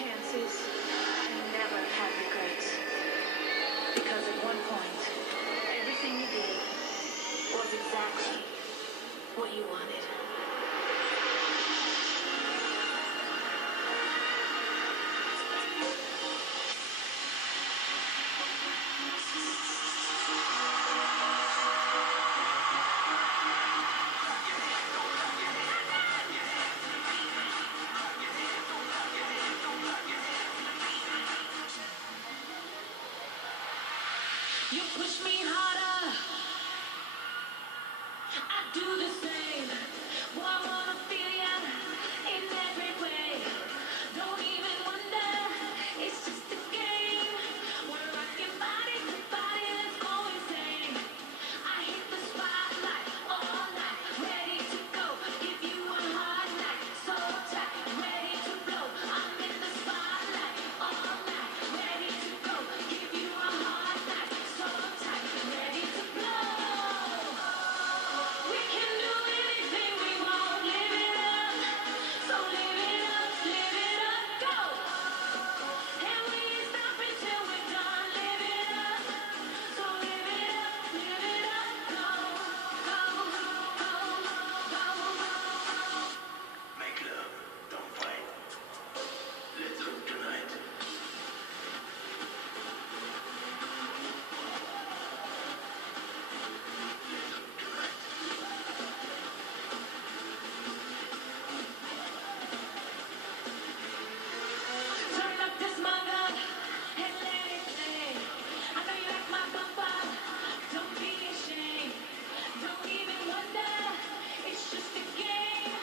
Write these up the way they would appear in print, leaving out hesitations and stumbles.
chances and never have regrets. Because at one point, everything you did was exactly what you wanted. You push me harder, I do the same. Well, I wanna feel ya in every way. Don't even wonder, it's just a game. We're rocking body to body, let's go insane. I hit the spotlight all night, ready to go. Give you a hard night, so tight, ready to blow. I'm in the spotlight all night, ready to go. Give you a hard night, so tight, ready to blow. We can do anything we want, live it up. So live it up, go. And we ain't stopping till we're done, live it up. So live it up, go, go, go, go. Make love, don't fight. Let's hook tonight. Turn up this manga and let it play. I know you like my bumper. Don't be ashamed. Don't even wonder. It's just a game.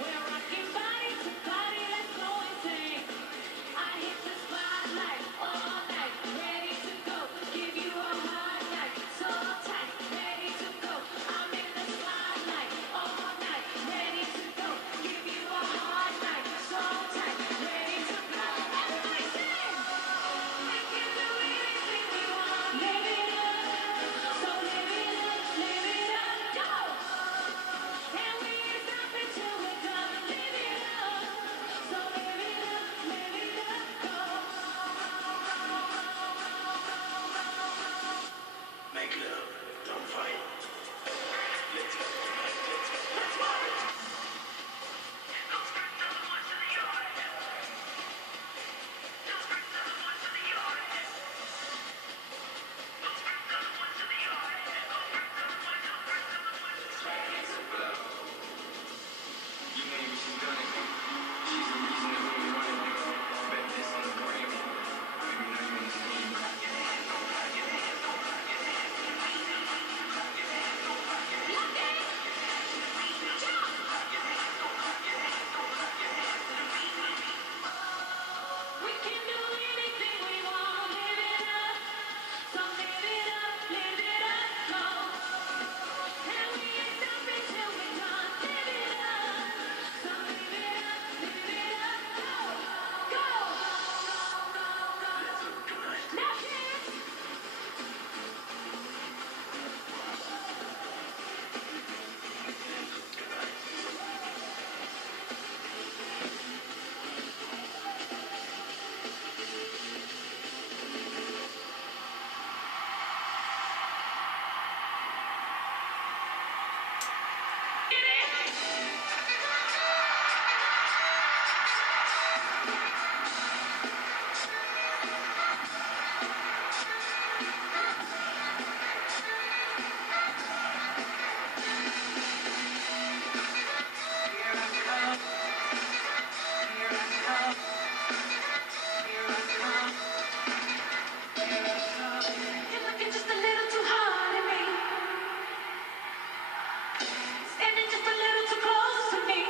We're rocking body to body. Let's go insane. I hit the spotlight all night, ready to go. Give you a hard night, so tight, ready to go. I'm in the spotlight all night, ready to go. Give you a hard night, so tight, ready to go. Everybody sing. We can do anything we want, live it up. So live it up, go. And we ain't stopping till we're done, live it up. So live it up, go. Make love, don't fight. Let's go tonight. Let's work. You name it, she's done it. She's the reason that we're running. Bet this on the gram. Baby, now you understand. We can do anything we want, live it up. So live it up, go. And we ain't stopping till we're done, live it up. So live it up, go, go. Let's hook tonight. Now dance. Get it. You're looking just a little too hard at me. Standing just a little too close to me.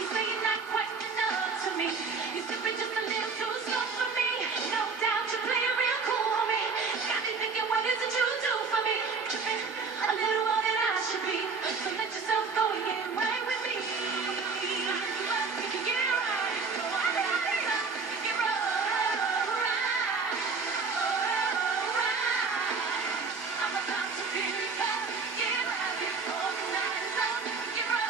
You say you're not quite enough to me. You're sipping just a little too slow for me. No doubt you're playing real cool, homie. Got me thinking, what is it you do for me? Tripping a little more than I should be. So let yourself go and get right with me. We can get right. So everybody, get right. I'm about to pick up. Get right before the night is up. Get right.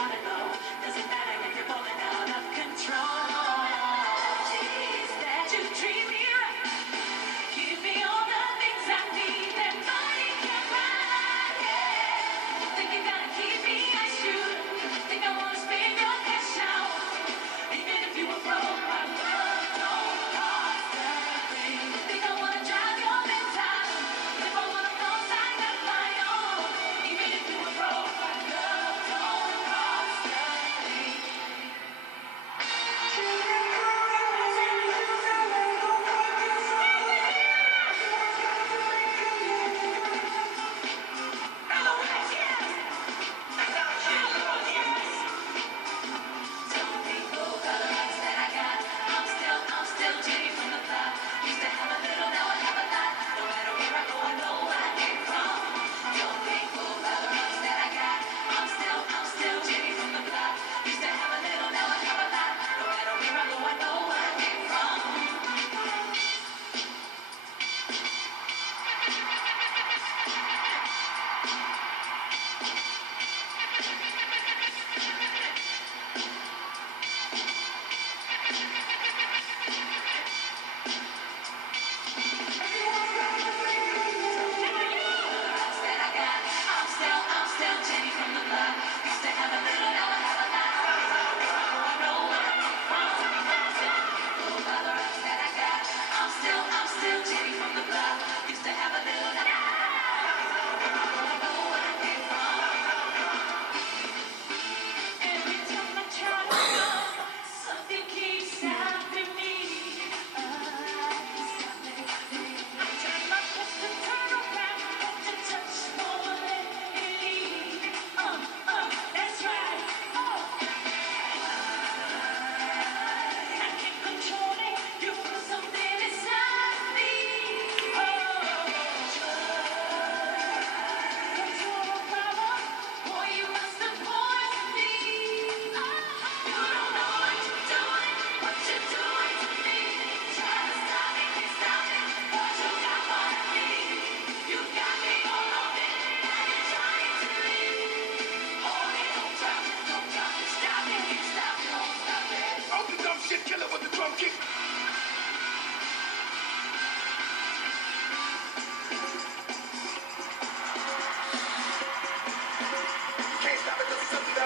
falling low. Doesn't matter if you're falling out of control. Jeez, that you treat me right. Give me all the things I need that money can buy. Yeah. Think you gotta keep me a shoe. Think I wanna spend your cash out. Even if you were broke, my love don't cost a thing. Think I wanna drive your Benz out. If I wanna go sign up my own. Even if you were broke, my love don't cost a thing. Every time I try to go, something keeps stopping me. I turn my best to turn around, but your touch won't let me leave. That's right. I can't control it. You put something inside me. What's your problem? Boy, you must have poisoned me. You don't know what you're doing to me. Try to stop me, can't stop me. What you got on me? You got me all on it. Now you're trying to leave. Hold it, don't drop it, don't drop it. Stop it, can't stop it, don't stop it. I'm the dumb shit killer with the drum kick. Can't stop it, this is something